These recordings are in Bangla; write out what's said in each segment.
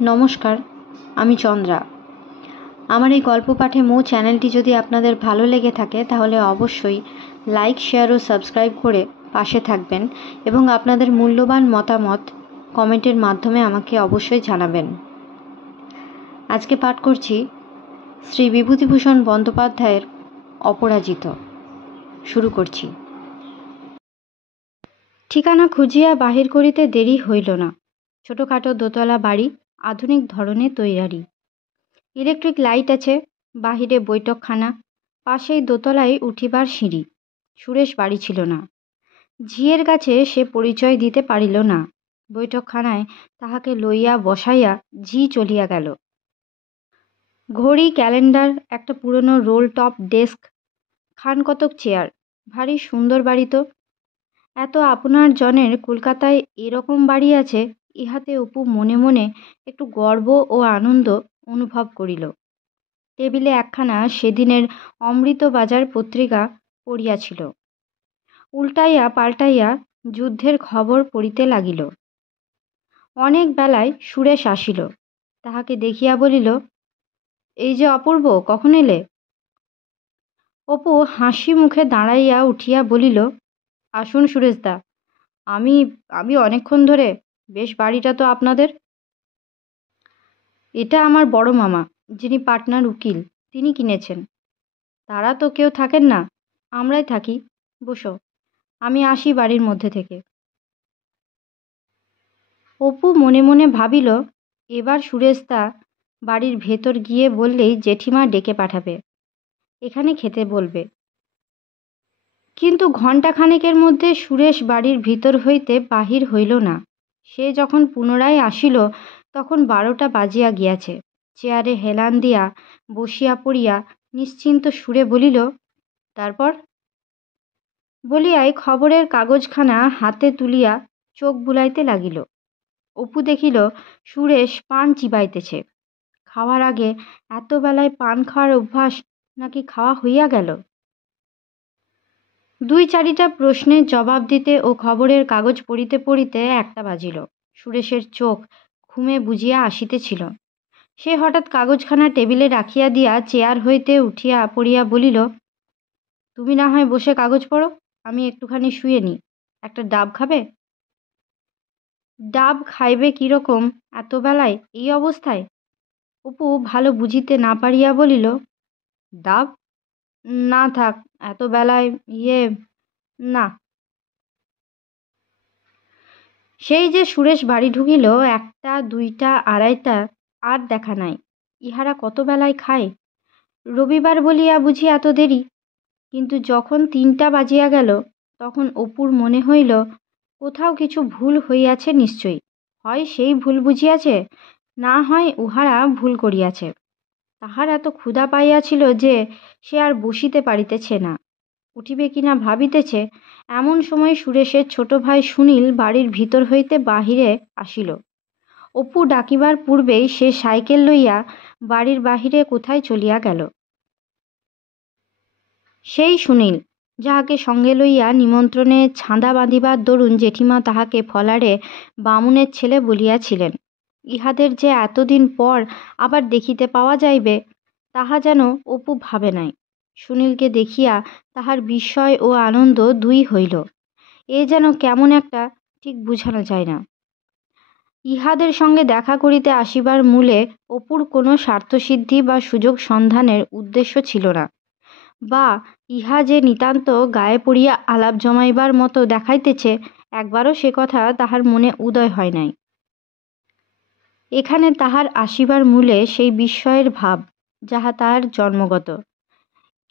নমস্কার, আমি চন্দ্রা। আমার এই গল্প পাঠে মৌ চ্যানেলটি যদি আপনাদের ভালো লেগে থাকে তাহলে অবশ্যই লাইক, শেয়ার ও সাবস্ক্রাইব করে পাশে থাকবেন এবং আপনাদের মূল্যবান মতামত কমেন্টের মাধ্যমে আমাকে অবশ্যই জানাবেন। আজকে পাঠ করছি শ্রী বিভূতিভূষণ বন্দ্যোপাধ্যায়ের অপরাজিত। শুরু করছি। ঠিকানা খুঁজিয়া বাহির করিতে দেরি হইল না। ছোটোখাটো দোতলা বাড়ি, আধুনিক ধরনের তৈয়ারি। ইলেকট্রিক লাইট আছে, বাহিরে বৈঠকখানা, পাশেই দোতলায় উঠিবার সিঁড়ি। সুরেশ বাড়ি ছিল না। ঝিয়ের কাছে সে পরিচয় দিতে পারিল না। বৈঠকখানায় তাহাকে লইয়া বসাইয়া ঝি চলিয়া গেল। ঘড়ি, ক্যালেন্ডার, একটা পুরনো রোল টপ ডেস্ক, খানকতক চেয়ার। ভারী সুন্দর বাড়ি তো। এত আপনার জনের কলকাতায় এরকম বাড়ি আছে, ইহাতে অপু মনে মনে একটু গর্ব ও আনন্দ অনুভব করিল। টেবিলে একখানা সেদিনের অমৃতবাজার পত্রিকা পড়িয়াছিল। উল্টাইয়া পাল্টাইয়া যুদ্ধের খবর পড়িতে লাগিল। অনেক বেলায় সুরেশ আসিল। তাহাকে দেখিয়া বলিল, এই যে অপূর্ব, কখন এলে? অপু হাসি মুখে দাঁড়াইয়া উঠিয়া বলিল, আসুন সুরেশদা, আমি আমি অনেকক্ষণ ধরে। বেশ বাড়িটা তো আপনাদের। এটা আমার বড় মামা, যিনি পাটনার উকিল, তিনি কিনেছেন। তারা তো কেউ থাকেন না, আমরাই থাকি। বসো, আমি আসি বাড়ির মধ্যে থেকে। অপু মনে মনে ভাবিল, এবার সুরেশদা বাড়ির ভেতর গিয়ে বললেই জেঠিমা ডেকে পাঠাবে, এখানে খেতে বলবে। কিন্তু ঘণ্টাখানেকের মধ্যে সুরেশ বাড়ির ভিতর হইতে বাহির হইল না। সে যখন পুনরায় আসিল তখন 12টা বাজিয়া গিয়াছে। চেয়ারে হেলান দিয়া বসিয়া পড়িয়া নিশ্চিন্ত সুরে বলিল, তারপর? বলিয়াই খবরের কাগজখানা হাতে তুলিয়া চোখ বুলাইতে লাগিল। অপু দেখিল সুরেশ পান চিবাইতেছে। খাওয়ার আগে এত বেলায় পান খাওয়ার অভ্যাস নাকি খাওয়া হইয়া গেল? 2-4টা প্রশ্নের জবাব দিতে ও খবরের কাগজ পড়িতে পড়িতে 1টা বাজিল। সুরেশের চোখ ঘুমে বুঝিয়া আসিতেছিল। সে হঠাৎ কাগজখানা টেবিলে রাখিয়া দিয়া চেয়ার হইতে উঠিয়া পড়িয়া বলিল, তুমি না হয় বসে কাগজ পড়ো, আমি একটুখানি শুয়ে নিই। একটা ডাব খাবে? ডাব খাইবে কীরকম এত বেলায় এই অবস্থায়? অপু ভালো বুঝিতে না পারিয়া বলিল, ডাব? না থাক, এত বেলায় না। সেই যে সুরেশ বাড়ি ঢুকিল 1টা, 2টা, 2:30, আর দেখা নাই। ইহারা কত বেলায় খায়? রবিবার বলিয়া বুঝি এত দেরি? কিন্তু যখন 3টা বাজিয়া গেল তখন অপুর মনে হইল কোথাও কিছু ভুল হইয়াছে নিশ্চয়ই। হয় সেই ভুল বুঝিয়াছে, না হয় উহারা ভুল করিয়াছে। তাহার এত ক্ষুধা পাইয়াছিল যে সে আর বসিতে পারিতেছে না, উঠিবে কিনা ভাবিতেছে। এমন সময় সুরেশের ছোট ভাই সুনীল বাড়ির ভিতর হইতে বাহিরে আসিল। অপু ডাকিবার পূর্বেই সে সাইকেল লইয়া বাড়ির বাহিরে কোথায় চলিয়া গেল। সেই সুনীল, যাহাকে সঙ্গে লইয়া নিমন্ত্রণে ছাঁদা বাঁধিবার দরুন জেঠিমা তাহাকে ফলারে বামুনের ছেলে বলিয়াছিলেন। ইহাদের যে এতদিন পর আবার দেখিতে পাওয়া যাইবে তাহা যেন অপু ভাবে নাই। সুনীলকে দেখিয়া তাহার বিস্ময় ও আনন্দ দুই হইল। এ যেন কেমন একটা, ঠিক বুঝানো যায় না। ইহাদের সঙ্গে দেখা করিতে আসিবার মূলে অপুর কোনো স্বার্থসিদ্ধি বা সুযোগ সন্ধানের উদ্দেশ্য ছিল না, বা ইহা যে নিতান্ত গায়ে পড়িয়া আলাপ জমাইবার মতো দেখাইতেছে একবারও সে কথা তাহার মনে উদয় হয় নাই। এখানে তাহার আসিবার মূলে সেই বিস্ময়ের ভাব যাহা তাহার জন্মগত।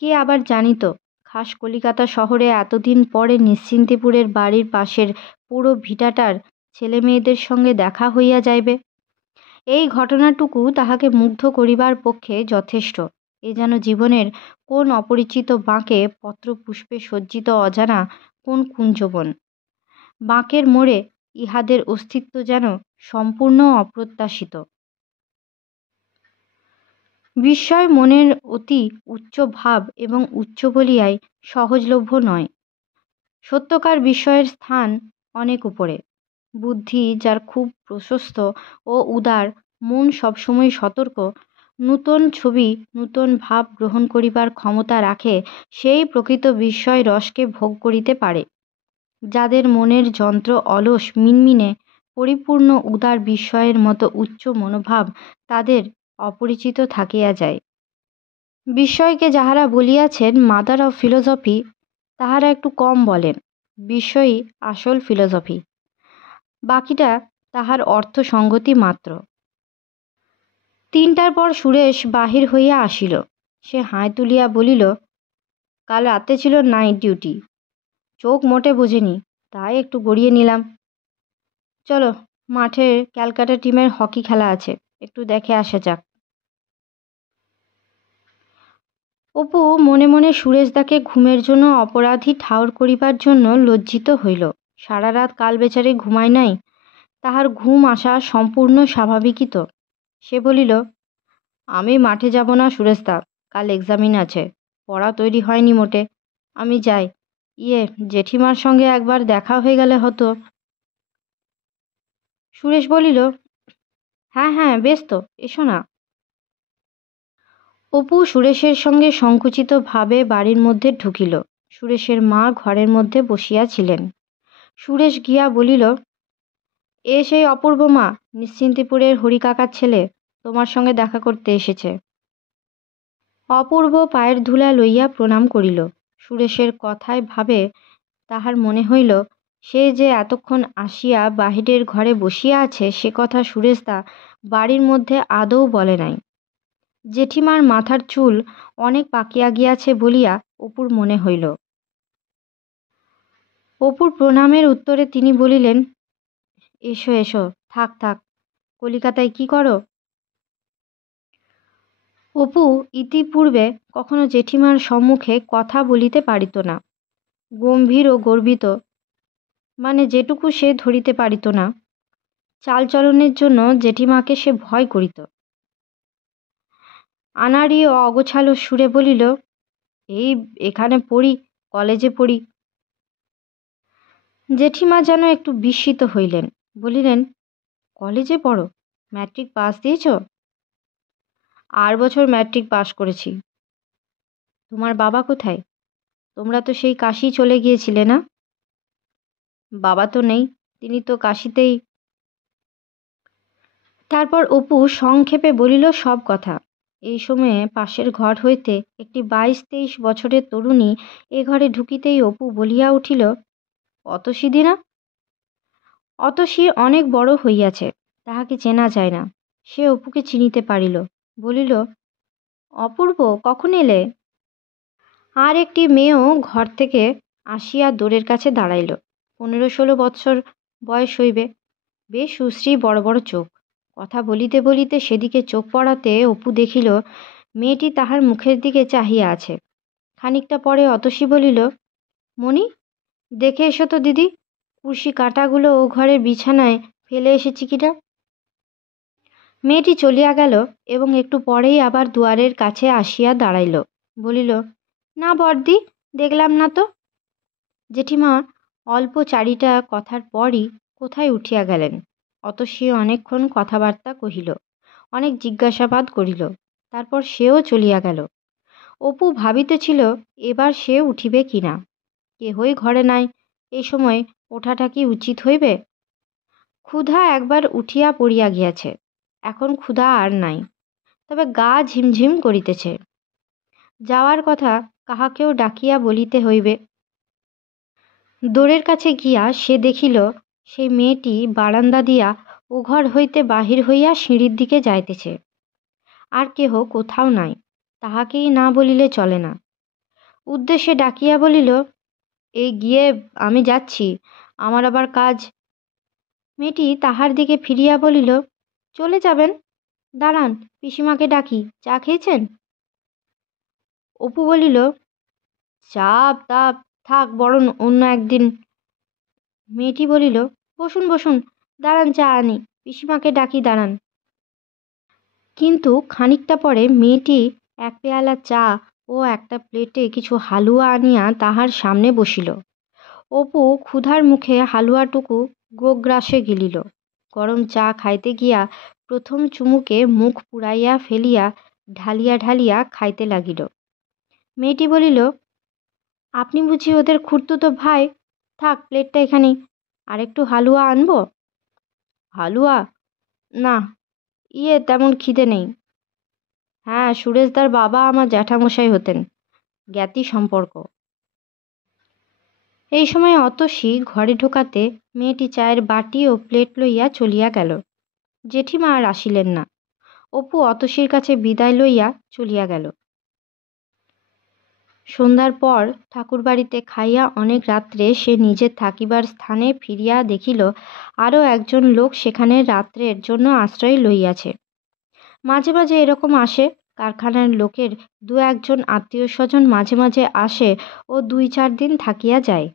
কে আবার জানিত খাস কলিকাতা শহরে এতদিন পরে নিশ্চিন্তিপুরের বাড়ির পাশের পুরো ভিটাটার ছেলে মেয়েদের সঙ্গে দেখা হইয়া যাইবে। এই ঘটনাটুকু তাহাকে মুগ্ধ করিবার পক্ষে যথেষ্ট। এ যেন জীবনের কোন অপরিচিত বাঁকে পত্রপুষ্পে সজ্জিত অজানা কোন কুঞ্জবন। বাঁকের মোড়ে ইহাদের অস্তিত্ব যেন সম্পূর্ণ অপ্রত্যাশিত। বিস্ময় মনের অতি উচ্চ ভাব এবং উচ্চ বলিয়াই সহজলভ্য নয়। সত্যকার বিস্ময়ের স্থান অনেক উপরে। বুদ্ধি যার খুব প্রশস্ত ও উদার মন সবসময় সতর্ক, নূতন ছবি নূতন ভাব গ্রহণ করিবার ক্ষমতা রাখে, সেই প্রকৃত বিস্ময় রসকে ভোগ করিতে পারে। যাদের মনের যন্ত্র অলস, মিনমিনে, পরিপূর্ণ উদার বিস্ময়ের মতো উচ্চ মনোভাব তাদের অপরিচিত থাকিয়া যায়। বিস্ময়কে যাহারা বলিয়াছেন মাদার অফ ফিলোসফি, তাহারা একটু কম বলেন। বিস্ময়ই আসল ফিলোসফি, বাকিটা তাহার অর্থসঙ্গতি মাত্র। 3টার পর সুরেশ বাহির হইয়া আসিল। সে হাই তুলিয়া বলিল, কাল রাতে ছিল নাইট ডিউটি, চোখ মোটে বোঝেনি, তাই একটু গড়িয়ে নিলাম। চলো, মাঠের ক্যালকাটা টিমের হকি খেলা আছে, একটু দেখে আসা যাক। অপু মনে মনে সুরেশদাকে ঘুমের জন্য অপরাধী ঠাউর করিবার জন্য লজ্জিত হইল। সারা রাত কাল বেচারে ঘুমায় নাই, তাহার ঘুম আসা সম্পূর্ণ স্বাভাবিকই তো। সে বলিল, আমি মাঠে যাব না সুরেশদা, কাল এক্সামিন আছে, পড়া তৈরি হয়নি মোটে, আমি যাই। জেঠিমার সঙ্গে একবার দেখা হয়ে গেলে হতো। সুরেশ বলিল, হ্যাঁ হ্যাঁ, বেশ তো, এসো না। অপু সুরেশের সঙ্গে সংকুচিত ভাবে বাড়ির মধ্যে ঢুকিল। সুরেশের মা ঘরের মধ্যে বসিয়াছিলেন। সুরেশ গিয়া বলিল, এ সেই অপূর্ব মা, নিশ্চিন্তিপুরের হরিকাকার ছেলে, তোমার সঙ্গে দেখা করতে এসেছে। অপূর্ব পায়ের ধুলা লইয়া প্রণাম করিল। সুরেশের কথায় ভাবে তাহার মনে হইল, সে যে এতক্ষণ আসিয়া বাহিরের ঘরে বসিয়া আছে সে কথা সুরেশদা বাড়ির মধ্যে আদৌ বলে নাই। জেঠিমার মাথার চুল অনেক পাকিয়া গিয়াছে বলিয়া অপুর মনে হইল। অপুর প্রণামের উত্তরে তিনি বলিলেন, এসো এসো, থাক থাক, কলিকাতায় কি করো? অপু ইতিপূর্বে কখনো জেঠিমার সম্মুখে কথা বলিতে পারিত না। গম্ভীর ও গর্বিত, মানে যেটুকু সে ধরিতে পারিত না, চালচলনের জন্য জেঠিমাকে সে ভয় করিত। আনাড়ি ও অগোছালো সুরে বলিল, এই এখানে পড়ি, কলেজে পড়ি। জেঠিমা যেন একটু বিস্মিত হইলেন, বলিলেন, কলেজে পড়ো? ম্যাট্রিক পাস দিয়েছ? 8 বছর ম্যাট্রিক পাস করেছি। তোমার বাবা কোথায়? তোমরা তো সেই কাশী চলে গিয়েছিলে না? বাবা তো নেই, তিনি তো কাশীতেই। তারপর অপু সংক্ষেপে বলিল সব কথা। এই সময়ে পাশের ঘর হইতে একটি 22-23 বছরের তরুণী এ ঘরে ঢুকিতেই অপু বলিয়া উঠিল, অতসী দিনা? অতসী অনেক বড় হইয়াছে, তাহাকে চেনা যায় না। সে অপুকে চিনিতে পারিল, বলিল, অপূর্ব, কখন এলে? আর একটি মেয়েও ঘর থেকে আসিয়া দোরের কাছে দাঁড়াইল। 15-16 বৎসর বয়স হইবে, বেশ সুশ্রী, বড় বড় চোখ। কথা বলিতে বলিতে সেদিকে চোখ পড়াতে অপু দেখিল মেয়েটি তাহার মুখের দিকে চাহিয়া আছে। খানিকটা পরে অতসী বলিল, মণি, দেখে এসো তো দিদি, কুর্সি কাঁটাগুলো ও ঘরের বিছানায় ফেলে এসেছি কিনা। মেয়েটি চলিয়া গেল এবং একটু পরেই আবার দুয়ারের কাছে আসিয়া দাঁড়াইল। বলিল, না বড়দি, দেখলাম না তো। জেঠিমা অল্প চারিটা কথার পরই কোথায় উঠিয়া গেলেন। অতসী অনেকক্ষণ কথাবার্তা কহিল, অনেক জিজ্ঞাসাবাদ করিল, তারপর সেও চলিয়া গেল। অপু ভাবিতেছিল এবার সে উঠিবে কিনা। কেহই ঘরে নাই, এই সময় ওঠাটা কি উচিত হইবে? ক্ষুধা একবার উঠিয়া পড়িয়া গিয়াছে, এখন ক্ষুধা আর নাই, তবে গা ঝিমঝিম করিতেছে। যাওয়ার কথা কাহাকেও ডাকিয়া বলিতে হইবে। দোরের কাছে গিয়া সে দেখিল সেই মেয়েটি বারান্দা দিয়া ও ঘর হইতে বাহির হইয়া সিঁড়ির দিকে যাইতেছে। আর কেহ কোথাও নাই, তাহাকেই না বলিলে চলে না। উদ্দেশ্যে ডাকিয়া বলিল, এই গিয়ে আমি যাচ্ছি, আমার আবার কাজ। মেয়েটি তাহার দিকে ফিরিয়া বলিল, চলে যাবেন? দাঁড়ান, পিসিমাকে ডাকি, চা খেয়েছেন? অপু বলিল, চা তা থাক, বরং অন্য একদিন। মেয়েটি বলিল, বসুন বসুন, দাঁড়ান, চা আনি, পিসিমাকে ডাকি, দাঁড়ান। কিন্তু খানিকটা পরে মেয়েটি এক পেয়ালা চা ও একটা প্লেটে কিছু হালুয়া আনিয়া তাহার সামনে বসিল। অপু ক্ষুধার মুখে হালুয়াটুকু গোগ্রাসে গিলিল। গরম চা খাইতে গিয়া প্রথম চুমুকে মুখ পুড়াইয়া ফেলিয়া ঢালিয়া ঢালিয়া খাইতে লাগিল। মেয়েটি বলিল, আপনি বুঝি ওদের খুড়তুতো ভাই? থাক, প্লেটটা এখানেই। আর একটু হালুয়া আনবো? হালুয়া? না, তেমন খিদে নেই। হ্যাঁ, সুরেশদার বাবা আমার জ্যাঠামশাই হতেন, জ্ঞাতি সম্পর্ক। এই সময় অতসী ঘরে ঢোকাতে মেয়েটি চায়ের বাটি ও প্লেট লইয়া চলিয়া গেল। জেঠিমা আর আসিলেন না। অপু অতসীর কাছে বিদায় লইয়া চলিয়া গেল। সন্ধ্যার পর ঠাকুরবাড়িতে খাইয়া অনেক রাত্রে সে নিজের থাকিবার স্থানে ফিরিয়া দেখিল আরও একজন লোক সেখানে রাত্রের জন্য আশ্রয় লইয়াছে। মাঝে মাঝে এরকম আসে। কারখানার লোকের দু একজন আত্মীয় স্বজন মাঝে মাঝে আসে ও 2-4 দিন থাকিয়া যায়।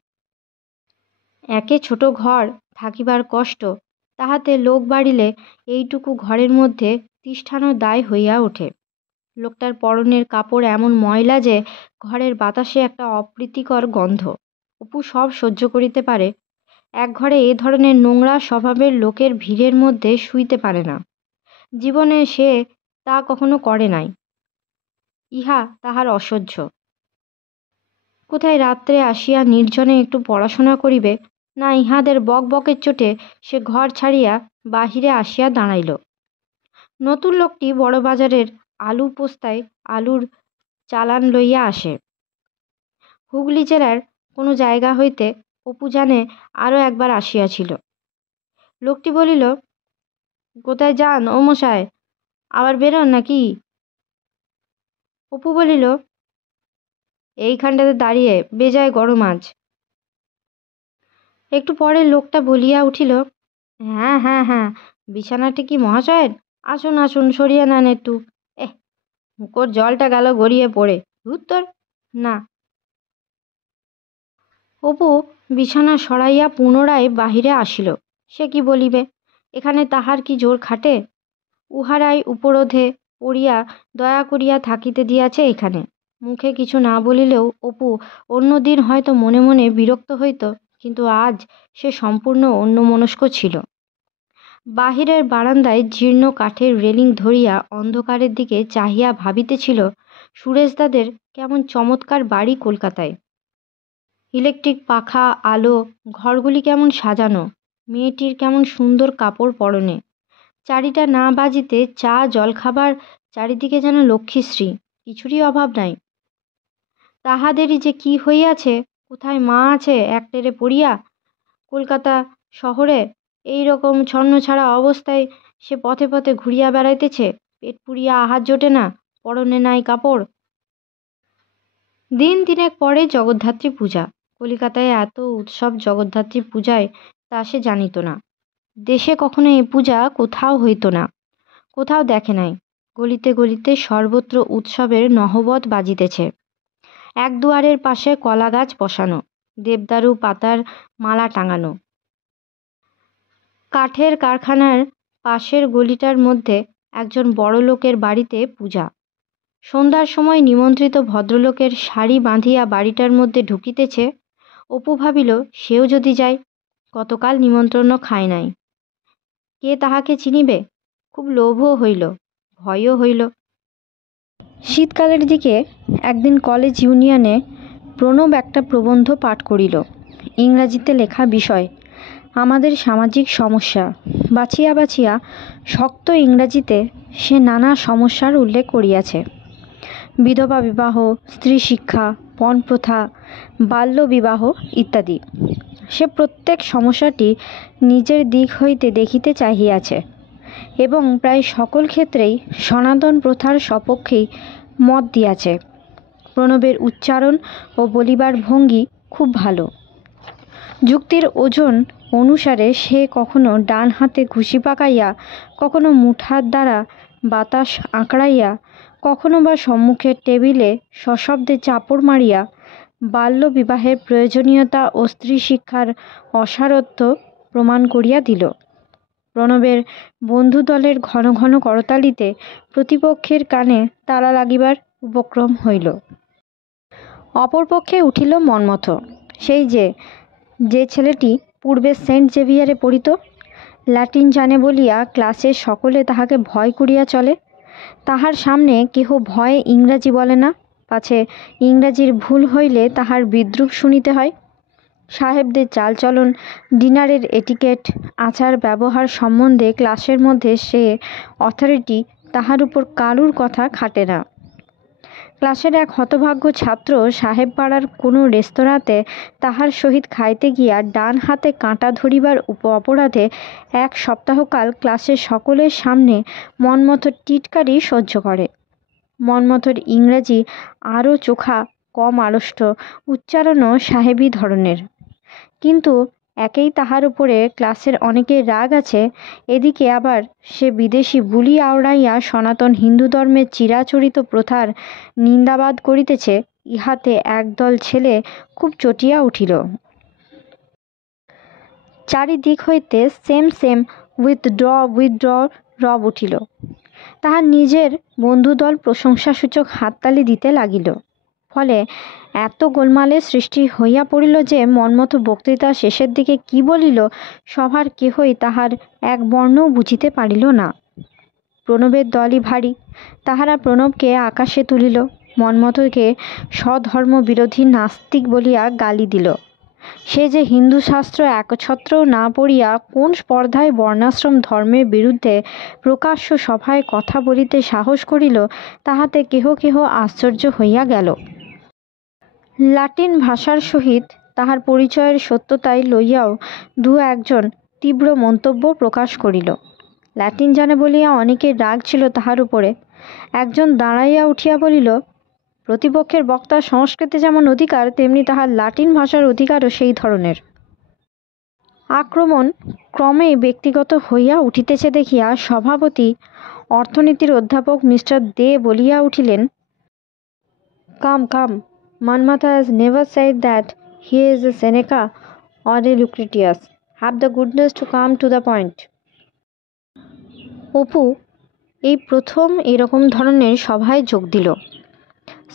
একে ছোট ঘর, থাকিবার কষ্ট, তাহাতে লোক বাড়িলে এইটুকু ঘরের মধ্যে তিষ্ঠানো দায় হইয়া ওঠে। লোকটার পরনের কাপড় এমন ময়লা যে ঘরের বাতাসে একটা অপ্রীতিকর গন্ধ। অপু সব সহ্য করিতে পারে। এক ঘরে এ ধরনের নোংরা স্বভাবের লোকের ভিড়ের মধ্যে শুইতে পারে না। জীবনে সে তা কখনো করে নাই। ইহা তাহার অসহ্য। কোথায় রাত্রে আসিয়া নির্জনে একটু পড়াশোনা করিবে, না ইহাদের বক বকের চোটে সে ঘর ছাড়িয়া বাহিরে আসিয়া দাঁড়াইল। নতুন লোকটি বড় বাজারের আলু পোস্তায় আলুর চালান লইয়া আসে। হুগলি জেলার কোনো জায়গা হইতে অপু জানে আরও একবার আসিয়াছিল। লোকটি বলিল, কোথায় যান ও মশাই, আবার বেরোন নাকি? অপু বলিল, এইখানটাতে দাঁড়িয়ে বেজায় গরম আজ। একটু পরে লোকটা বলিয়া উঠিল, হ্যাঁ হ্যাঁ হ্যাঁ, বিছানাটি কি মহাশয়ের? আসুন আসুন, সরিয়ে নেন একটু। মুখর জলটা গেল গড়িয়ে পড়ে। ধুত্তর না। অপু বিছানা সরাইয়া পুনরায় বাহিরে আসিল। সে কি বলিবে? এখানে তাহার কি জোর খাটে? উহারাই উপরোধে পড়িয়া দয়া করিয়া থাকিতে দিয়াছে এখানে। মুখে কিছু না বলিলেও অপু অন্যদিন হয়তো মনে মনে বিরক্ত হইত, কিন্তু আজ সে সম্পূর্ণ অন্যমনস্ক ছিল। বাহিরের বারান্দায় জীর্ণ কাঠের রেলিং ধরিয়া অন্ধকারের দিকে চাহিয়া ভাবিতেছিল, সুরেশদাদের কেমন চমৎকার বাড়ি কলকাতায়। ইলেকট্রিক পাখা, আলো, ঘরগুলি কেমন সাজানো, মেয়েটির কেমন সুন্দর কাপড় পরনে। চারিটা না বাজিতে চা জলখাবার, চারিদিকে যেন লক্ষ্মীশ্রী, কিছুরই অভাব নাই। তাহাদেরই যে কি হইয়াছে, কোথায় মা আছে একটেরে পড়িয়া। কলকাতা শহরে এই রকম ছন্নছাড়া অবস্থায় সে পথে পথে ঘুরিয়া বেড়াইতেছে, পেট পুড়িয়া আহার জোটে না, পরনে নাই কাপড়। দিন 3 পরে জগদ্ধাত্রী পূজা। কলিকাতায় এত উৎসব জগদ্ধাত্রী পূজায়, তা সে জানিত না। দেশে কখনো এ পূজা কোথাও হইত না, কোথাও দেখে নাই। গলিতে গলিতে সর্বত্র উৎসবের নহবত বাজিতেছে। এক দুয়ারের পাশে কলা গাছ বসানো, দেবদারু পাতার মালা টাঙানো। কাঠের কারখানার পাশের গলিটার মধ্যে একজন বড় লোকের বাড়িতে পূজা। সন্ধ্যার সময় নিমন্ত্রিত ভদ্রলোকের শাড়ি বাঁধিয়া বাড়িটার মধ্যে ঢুকিতেছে। অপু ভাবিল, সেও যদি যায়। কতকাল নিমন্ত্রণ খায় নাই, কে তাহাকে চিনিবে? খুব লোভও হইল, ভয়ও হইল। শীতকালের দিকে একদিন কলেজ ইউনিয়নে প্রণব একটা প্রবন্ধ পাঠ করিল। ইংরাজিতে লেখা বিষয় আমাদের সামাজিক সমস্যা। বাছিয়া বাছিয়া শক্ত ইংরাজিতে সে নানা সমস্যার উল্লেখ করিয়াছে। বিধবা বিবাহ, স্ত্রী শিক্ষা, পণপ্রথা, বাল্যবিবাহ ইত্যাদি। সে প্রত্যেক সমস্যাটি নিজের দিক হইতে দেখিতে চাহিয়াছে এবং প্রায় সকল ক্ষেত্রেই সনাতন প্রথার সপক্ষেই মত দিয়াছে। প্রণবের উচ্চারণ ও বলিবার ভঙ্গি খুব ভালো। যুক্তির ওজন অনুসারে সে কখনো ডান হাতে ঘুষি পাকাইয়া, কখনো মুঠার দ্বারা বাতাস আঁকড়াইয়া, কখনো বা সম্মুখের টেবিলে সশব্দে চাপড় মারিয়া বাল্যবিবাহের প্রয়োজনীয়তা ও স্ত্রী শিক্ষার অসারত্ব প্রমাণ করিয়া দিল। প্রণবের বন্ধুদলের ঘন ঘন করতালিতে প্রতিপক্ষের কানে তালা লাগিবার উপক্রম হইল। অপরপক্ষে উঠিল মন্মথ, সেই যে ছেলেটি পূর্বে সেন্ট জেভিয়ারে পড়িত। ল্যাটিন জানে বলিয়া ক্লাসের সকলে তাহাকে ভয় করিয়া চলে। তাহার সামনে কেহ ভয়ে ইংরাজি বলে না, পাছে ইংরাজির ভুল হইলে তাহার বিদ্রূপ শুনিতে হয়। সাহেবদের চালচলন, ডিনারের এটিকেট, আচার ব্যবহার সম্বন্ধে ক্লাসের মধ্যে সে অথরিটি, তাহার উপর কারুর কথা খাটে না। ক্লাসের এক হতভাগ্য ছাত্র সাহেব পাড়ার কোনো রেস্তোরাঁতে তাহার সহিত খাইতে গিয়া ডান হাতে কাঁটা ধরিবার অপরাধে 1 সপ্তাহকাল ক্লাসের সকলের সামনে মন্মথর টিটকারি সহ্য করে। মন্মথর ইংরাজি আরও চোখা, কম আড়ষ্ট, উচ্চারণও সাহেবী ধরনের। কিন্তু একেই তাহার উপরে ক্লাসের অনেকের রাগ আছে, এদিকে আবার সে বিদেশি বুলি আওড়াইয়া সনাতন হিন্দু ধর্মের চিরাচরিত প্রথার নিন্দাবাদ করিতেছে, ইহাতে একদল ছেলে খুব চটিয়া উঠিল। চারিদিক হইতে সেম সেম উইথড্র রব উঠিল। তাহার নিজের বন্ধুদল প্রশংসাসূচক হাততালি দিতে লাগিল। ফলে এত গোলমালের সৃষ্টি হইয়া পড়িল যে মন্মথ বক্তৃতা শেষের দিকে কি বলিল সভার কেহই তাহার এক বর্ণও বুঝিতে পারিল না। প্রণবের দলই ভারী, তাহারা প্রণবকে আকাশে তুলিল, মন্মথকে স্বধর্ম বিরোধী নাস্তিক বলিয়া গালি দিল। সে যে হিন্দু শাস্ত্র একছত্রও না পড়িয়া কোন স্পর্ধায় বর্ণাশ্রম ধর্মের বিরুদ্ধে প্রকাশ্য সভায় কথা বলিতে সাহস করিল, তাহাতে কেহ কেহ আশ্চর্য হইয়া গেল। লাটিন ভাষার সহিত তাহার পরিচয়ের সত্যতাই লইয়াও 2-1 তীব্র মন্তব্য প্রকাশ করিল। ল্যাটিন জানে বলিয়া অনেকের রাগ ছিল তাহার উপরে। একজন দাঁড়াইয়া উঠিয়া বলিল, প্রতিপক্ষের বক্তার সংস্কৃতে যেমন অধিকার, তেমনি তাহার লাটিন ভাষার অধিকারও সেই ধরনের। আক্রমণ ক্রমেই ব্যক্তিগত হইয়া উঠিতেছে দেখিয়া সভাপতি অর্থনীতির অধ্যাপক মিস্টার দে বলিয়া উঠিলেন, কাম কাম, Manmatha has never said that he is a Seneca or a Lucretius. Have the goodness to come to the point. Apu এই প্রথম এরকম ধরনের সভায় যোগ দিল।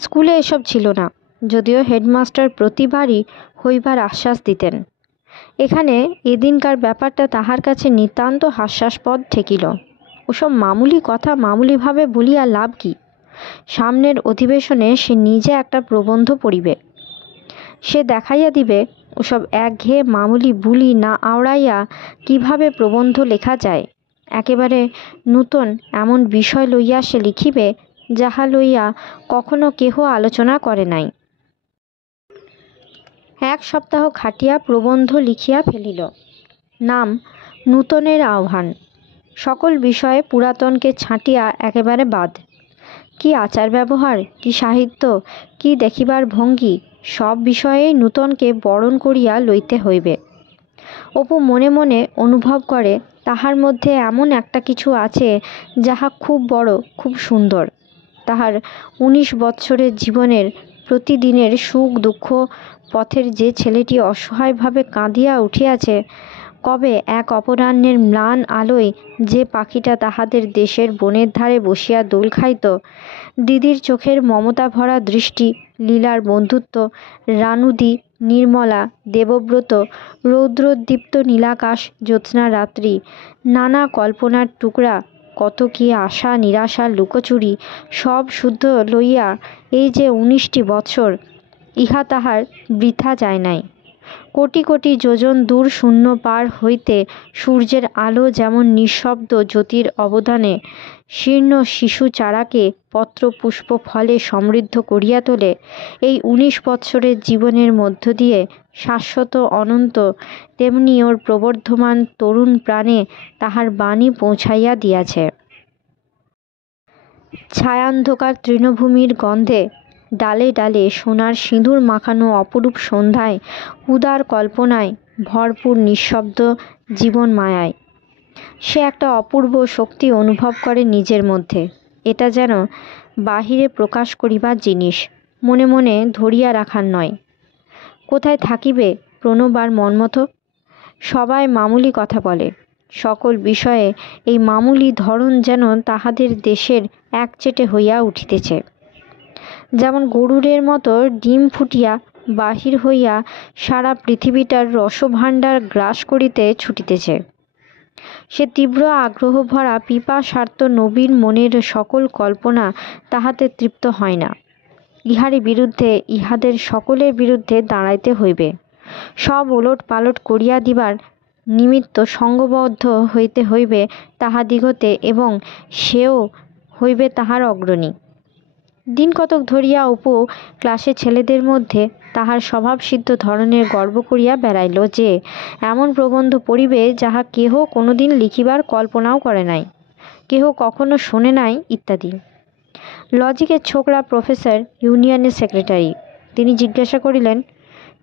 স্কুলে এসব ছিল না, যদিও হেডমাস্টার প্রতিবারই হইবার আশ্বাস দিতেন। এখানে এদিনকার ব্যাপারটা তাহার কাছে নিতান্ত হাস্যাস্পদ ঠেকিল। ওসব মামুলি কথা মামুলিভাবে বলিয়া লাভ কি? সামনের অধিবেশনে সে নিজে একটা প্রবন্ধ পড়িবে, সে দেখাইয়া দিবে ওসব একঘেয়ে মামুলি বুলি না আওড়াইয়া কিভাবে প্রবন্ধ লেখা যায়। একেবারে নূতন এমন বিষয় লইয়া সে লিখিবে, যাহা লইয়া কখনো কেহ আলোচনা করে নাই। 1 সপ্তাহ খাটিয়া প্রবন্ধ লিখিয়া ফেলিল। নাম নূতনের আহ্বান। সকল বিষয়ে পুরাতনকে ছাঁটিয়া একেবারে বাদ। কি আচার ব্যবহার, কি সাহিত্য, কি দেখিবার ভঙ্গি, সব বিষয়েই নূতনকে বরণ করিয়া লইতে হইবে। অপু মনে মনে অনুভব করে তাহার মধ্যে এমন একটা কিছু আছে যাহা খুব বড়, খুব সুন্দর। তাহার 19 বৎসরের জীবনের প্রতিদিনের সুখ দুঃখ পথের যে ছেলেটি অসহায়ভাবে কাঁদিয়া উঠিয়াছে, কবে এক অপরাহ্নের ম্লান আলোয় যে পাখিটা তাহাদের দেশের বনের ধারে বসিয়া দোল খাইত, দিদির চোখের মমতা ভরা দৃষ্টি, লীলার বন্ধুত্ব, রানুদি, নির্মলা, দেবব্রত, রৌদ্রদীপ্ত নীলাকাশ, জ্যোৎস্না রাত্রি, নানা কল্পনার টুকরা, কত কি আশা নিরাশা লুকোচুরি, সব শুদ্ধ লইয়া এই যে 19টি বৎসর, ইহা তাহার বৃথা যায় নাই। কোটি কোটি যোজন দূর শূন্য পার হইতে সূর্যের আলো যেমন নিঃশব্দ জ্যোতির অবদানে শীর্ণ শিশু চারাকে পত্র পুষ্প ফলে সমৃদ্ধ করিয়া তোলে, এই 19 বৎসরের জীবনের মধ্য দিয়ে শাশ্বত অনন্ত, তেমনি ওর প্রবর্ধমান তরুণ প্রাণে তাহার বাণী পৌঁছাইয়া দিয়াছে। ছায়ান্ধকার তৃণভূমির গন্ধে, ডালে ডালে সোনার সিঁদুর মাখানো অপরূপ সন্ধ্যায়, উদার কল্পনায়, ভরপুর নিঃশব্দ জীবন মায়ায় সে একটা অপূর্ব শক্তি অনুভব করে নিজের মধ্যে। এটা যেন বাহিরে প্রকাশ করিবার জিনিস, মনে মনে ধরিয়া রাখার নয়। কোথায় থাকিবে প্রণব আর মন্মথ? সবাই মামুলি কথা বলে। সকল বিষয়ে এই মামুলি ধরন যেন তাহাদের দেশের একচেটে হইয়া উঠিতেছে। যেমন গরুড়ের মতো ডিম ফুটিয়া বাহির হইয়া সারা পৃথিবীটার রসভাণ্ডার গ্রাস করিতে ছুটিতেছে। সে তীব্র আগ্রহ ভরা পিপাসার্ত নবীন মনের সকল কল্পনা তাহাতে তৃপ্ত হয় না। ইহারই বিরুদ্ধে ইহাদের সকলের বিরুদ্ধে দাঁড়াইতে হইবে। সব ওলট পালট করিয়া দিবার নিমিত্ত সঙ্গবদ্ধ হইতে হইবে তাহাদিগতে, এবং সেও হইবে তাহার অগ্রণী। দিন কতক ধরিয়া অপু ক্লাসে ছেলেদের মধ্যে তাহার স্বভাবসিদ্ধ ধরনের গর্ব করিয়া বেড়াইল যে এমন প্রবন্ধ পড়িবে যাহা কেহ কোনোদিন লিখিবার কল্পনাও করে নাই, কেহ কখনো শোনে নাই, ইত্যাদি। লজিকের ছোকরা প্রফেসর ইউনিয়নের সেক্রেটারি, তিনি জিজ্ঞাসা করিলেন,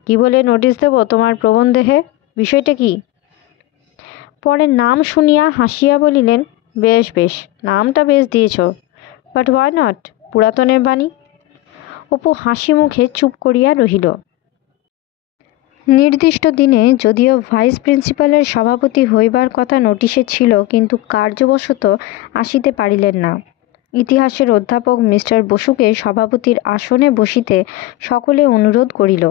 কি বলে নোটিশ দেব তোমার প্রবন্ধে হে, বিষয়টা কি? পরে নাম শুনিয়া হাসিয়া বলিলেন, বেশ বেশ, নামটা বেশ দিয়েছ, বাট হোয়াই নট পুরাতনের বাণী। অপু হাসি মুখে চুপ করিয়া রহিল। নির্দিষ্ট দিনে যদিও ভাইস প্রিন্সিপালের সভাপতি হইবার কথা নোটিশে ছিল, কিন্তু কার্যবশত আসিতে পারিলেন না। ইতিহাসের অধ্যাপক মিস্টার বসুকে সভাপতির আসনে বসিতে সকলে অনুরোধ করিল।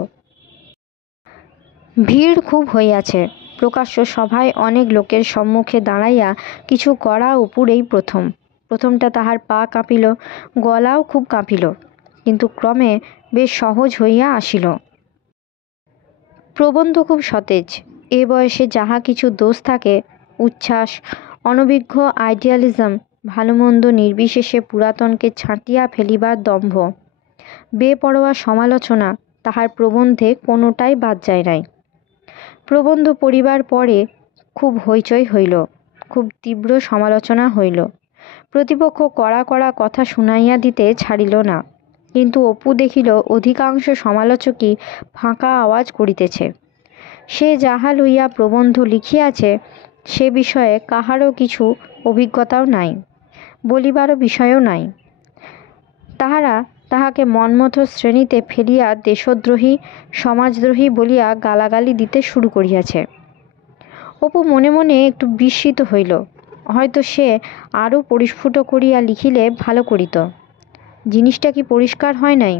ভিড় খুব হইয়াছে। প্রকাশ্য সভায় অনেক লোকের সম্মুখে দাঁড়াইয়া কিছু করা অপুর এই প্রথমটা তাহার পা কাঁপিল, গলাও খুব কাঁপিল, কিন্তু ক্রমে বেশ সহজ হইয়া আসিল। প্রবন্ধ খুব সতেজ। এ বয়সে যাহা কিছু দোষ থাকে, উচ্ছ্বাস, অনভিজ্ঞ আইডিয়ালিজম, ভালো মন্দ নির্বিশেষে পুরাতনকে ছাঁটিয়া ফেলিবার দম্ভ, বেপরোয়া সমালোচনা, তাহার প্রবন্ধে কোনোটাই বাদ যায় নাই। প্রবন্ধ পড়িবার পরে খুব হইচই হইল, খুব তীব্র সমালোচনা হইল। প্রতিপক্ষ কড়া কড়া কথা শুনাইয়া দিতে ছাড়িল না, কিন্তু অপু দেখিল অধিকাংশ সমালোচকই ফাঁকা আওয়াজ করিতেছে। সে যাহা লইয়া প্রবন্ধ লিখিয়াছে সে বিষয়ে কাহারও কিছু অভিজ্ঞতাও নাই, বলিবারও বিষয়ও নাই। তাহারা তাহাকে মন্মথ শ্রেণীতে ফেলিয়া দেশদ্রোহী, সমাজদ্রোহী বলিয়া গালাগালি দিতে শুরু করিয়াছে। অপু মনে মনে একটু বিস্মিত হইল। হয়তো সে আরও পরিস্ফুট করিয়া লিখিলে ভালো করিত। জিনিসটা কি পরিষ্কার হয় নাই?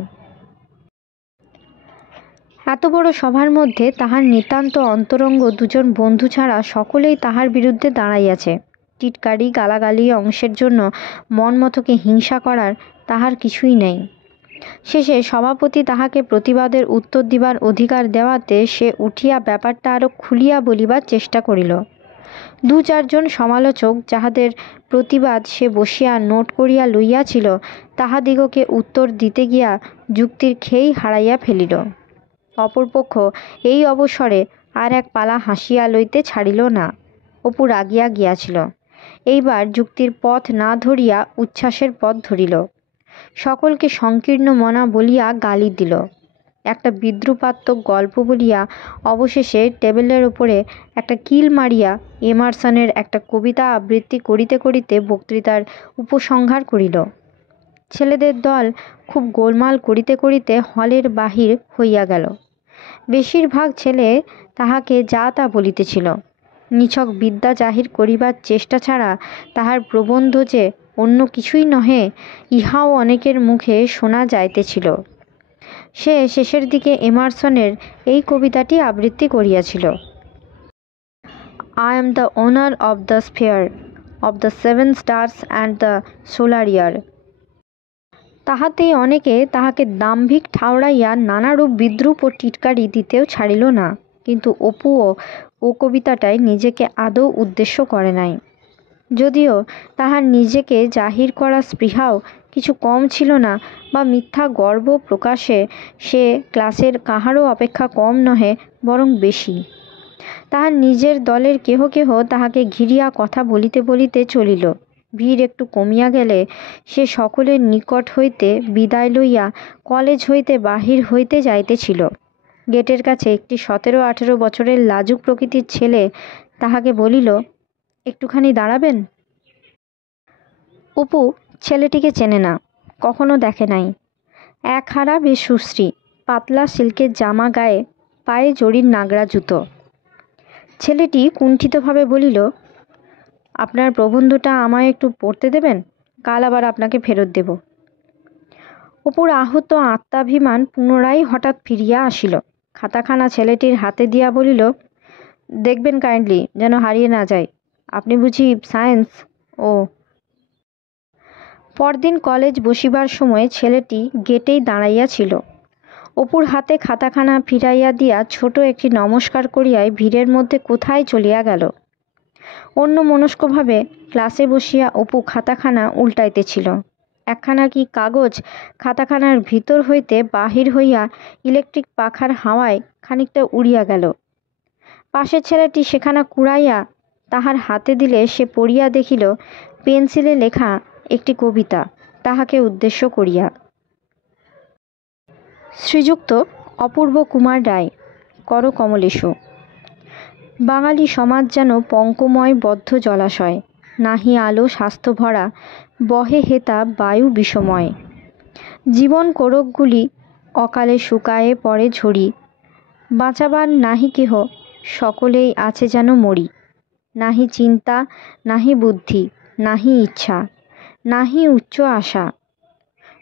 এত বড় সভার মধ্যে তাহার নিতান্ত অন্তরঙ্গ দুজন বন্ধু ছাড়া সকলেই তাহার বিরুদ্ধে দাঁড়াইয়াছে। টিটকারি, গালাগালি, অংশের জন্য মনমথকে হিংসা করার তাহার কিছুই নেই। শেষে সভাপতি তাহাকে প্রতিবাদের উত্তর দিবার অধিকার দেওয়াতে সে উঠিয়া ব্যাপারটা আরও খুলিয়া বলিবার চেষ্টা করিল। দু চারজন সমালোচক যাহাদের প্রতিবাদ সে বসিয়া নোট করিয়া লইয়াছিল, তাহাদিগকে উত্তর দিতে গিয়া যুক্তির খেই হারাইয়া ফেলিল। অপরপক্ষ এই অবসরে আর এক পালা হাসিয়া লইতে ছাড়িল না। অপু রাগিয়া গিয়াছিল। এইবার যুক্তির পথ না ধরিয়া উচ্ছ্বাসের পথ ধরিল। সকলকে সংকীর্ণ মনা বলিয়া গালি দিল। একটা বিদ্রুপাত্মক গল্প বলিয়া অবশেষে টেবিলের উপরে একটা কিল মারিয়া এমারসনের একটা কবিতা আবৃত্তি করিতে করিতে বক্তৃতার উপসংহার করিল। ছেলেদের দল খুব গোলমাল করিতে করিতে হলের বাহির হইয়া গেল। বেশিরভাগ ছেলে তাহাকে যা তা বলিতেছিল। নিছক বিদ্যা জাহির করিবার চেষ্টা ছাড়া তাহার প্রবন্ধ যে অন্য কিছুই নহে, ইহাও অনেকের মুখে শোনা যাইতেছিল। সে শেষের দিকে এমারসনের এই কবিতাটি আবৃত্তি করিয়াছিল: I am the owner of the sphere, of the 7 stars and the solar year. তাহাতেই অনেকে তাহাকে দাম্ভিক ঠাউরাইয়া নানারূপ বিদ্রূপ ও টিটকারি দিতেও ছাড়িল না, কিন্তু অপুও ও কবিতাটায় নিজেকে আদৌ উদ্দেশ্য করে নাই। যদিও তাহার নিজেকে জাহির করা স্পৃহাও কিছু কম ছিল না, বা মিথ্যা গর্ব প্রকাশে সে ক্লাসের কাহারও অপেক্ষা কম নহে, বরং বেশি। তাহার নিজের দলের কেহ কেহ তাহাকে ঘিরিয়া কথা বলিতে বলিতে চলিল। ভিড় একটু কমিয়া গেলে সে সকলের নিকট হইতে বিদায় লইয়া কলেজ হইতে বাহির হইতে যাইতেছিল। গেটের কাছে একটি 17-18 বছরের লাজুক প্রকৃতির ছেলে তাহাকে বলিল, একটুখানি দাঁড়াবেন? অপু ছেলেটিকে চেনে না, কখনো দেখে নাই। একহারা বেশ সুশ্রী, পাতলা সিল্কের জামা গায়ে, পায়ে জরির নাগরা জুতো। ছেলেটি কুণ্ঠিতভাবে বলিল, আপনার প্রবন্ধটা আমায় একটু পড়তে দেবেন, কাল আবার আপনাকে ফেরত দেব। অপুর আহত আত্মাভিমান পুনরায় হঠাৎ ফিরিয়া আসিল। খাতাখানা ছেলেটির হাতে দিয়া বলিল, দেখবেন কাইন্ডলি যেন হারিয়ে না যায়। আপনি বুঝি সায়েন্স? ও। পরদিন কলেজ বসিবার সময় ছেলেটি গেটেই দাঁড়াইয়া ছিল। অপুর হাতে খাতাখানা ফিরাইয়া দিয়া ছোট একটি নমস্কার করিয়াই ভিড়ের মধ্যে কোথায় চলিয়া গেল। অন্য মনস্কভাবে ক্লাসে বসিয়া অপু খাতাখানা উল্টাইতেছিল। একখানা কি কাগজ খাতাখানার ভিতর হইতে বাহির হইয়া ইলেকট্রিক পাখার হাওয়ায় খানিকটা উড়িয়া গেল। পাশের ছেলেটি সেখানা কুড়াইয়া তাহার হাতে দিলে সে পড়িয়া দেখিল পেন্সিলে লেখা একটি কবিতা, তাহাকে উদ্দেশ্য করিয়া। শ্রীযুক্ত অপূর্ব কুমার রায়, কর কমলেশু। বাঙালি সমাজ যেন পঙ্কময় বদ্ধ জলাশয়, নাহি আলো স্বাস্থ্য ভরা, বহে হেতা বায়ু বিষময়। জীবন কোরকগুলি অকালে শুকায়ে পড়ে ঝরি, বাঁচাবার নাহি কেহ, সকলেই আছে যেন মরি। নাহি চিন্তা, নাহি বুদ্ধি, নাহি ইচ্ছা, নাহি উচ্চ আশা।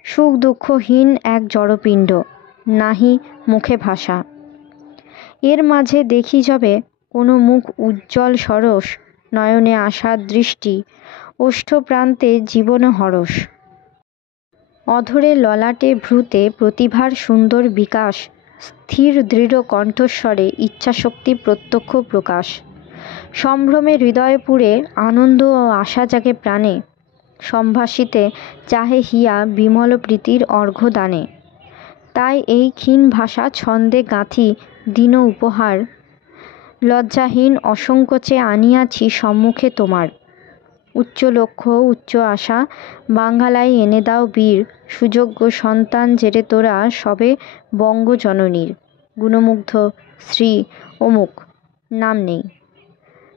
সুখ দুঃখহীন এক জড়পিণ্ড, নাহি মুখে ভাষা। এর মাঝে দেখি যবে কোনো মুখ উজ্জ্বল সরস, নয়নে আশার দৃষ্টি, ওষ্ঠপ্রান্তে জীবন হরস। অধরে ললাটে ভ্রুতে প্রতিভার সুন্দর বিকাশ, স্থির দৃঢ় কণ্ঠস্বরে ইচ্ছাশক্তি প্রত্যক্ষ প্রকাশ। সম্ভ্রমে হৃদয় পুরে আনন্দ ও আশা জাগে প্রাণে, সম্ভাষিতে চাহে হিয়া বিমল প্রীতির অর্ঘ্যদানে। তাই এই ক্ষীণ ভাষা ছন্দে গাঁথি দীন উপহার, লজ্জাহীন অসংকোচে আনিয়াছি সম্মুখে তোমার। উচ্চ লক্ষ্য উচ্চ আশা, বাঙ্গালায় এনে দাও বীর, সুযোগ্য সন্তান জেরে তোরা সবে বঙ্গজননীর। গুণমুগ্ধ শ্রী অমুক, নাম নেই,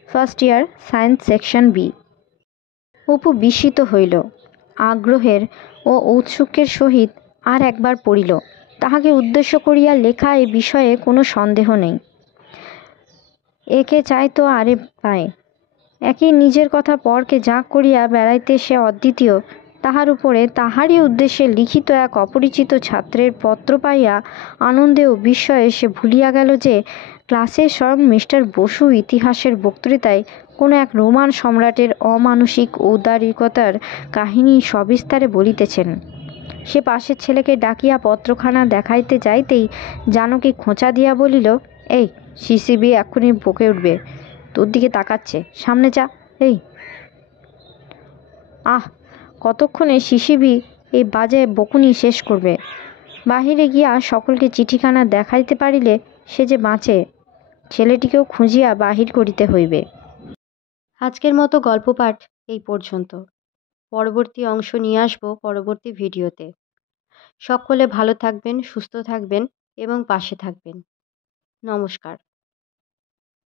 first year science section B. Apu বিস্মিত হইল, আগ্রহের ও ঔৎসুক্যের সহিত আর একবার পড়িল। তাহাকে উদ্দেশ্য করিয়া লেখা এ বিষয়ে কোনো সন্দেহ নেই। একে চায় তো আরে পায়। একই নিজের কথা পরকে জাঁক করিয়া বেড়াইতে সে অদ্বিতীয়, তাহার উপরে তাহারই উদ্দেশ্যে লিখিত এক অপরিচিত ছাত্রের পত্র পাইয়া আনন্দে ও বিস্ময়ে সে ভুলিয়া গেল যে ক্লাসে স্বয়ং মিস্টার বসু ইতিহাসের বক্তৃতায় কোনো এক রোমান সম্রাটের অমানসিক ঔদারিকতার কাহিনী সবিস্তারে বলিতেছেন। সে পাশের ছেলেকে ডাকিয়া পত্রখানা দেখাইতে যাইতেই জানকী খোঁচা দিয়া বলিল, এই সিসিবি এক্ষুনি বকে উঠবে, তোর দিকে তাকাচ্ছে, সামনে যা। এই আহ, কতক্ষণে সিসিবি এই বাজে বকুনি শেষ করবে। বাহিরে গিয়া সকলকে চিঠিখানা দেখাইতে পারিলে সে যে বাঁচে। ছেলেটিকেও খুঁজিয়া বাহির করিতে হইবে। আজকের মতো গল্প পাঠ এই পর্যন্ত। পরবর্তী অংশ নিয়ে আসবো পরবর্তী ভিডিওতে। সকলে ভালো থাকবেন, সুস্থ থাকবেন এবং পাশে থাকবেন। নমস্কার।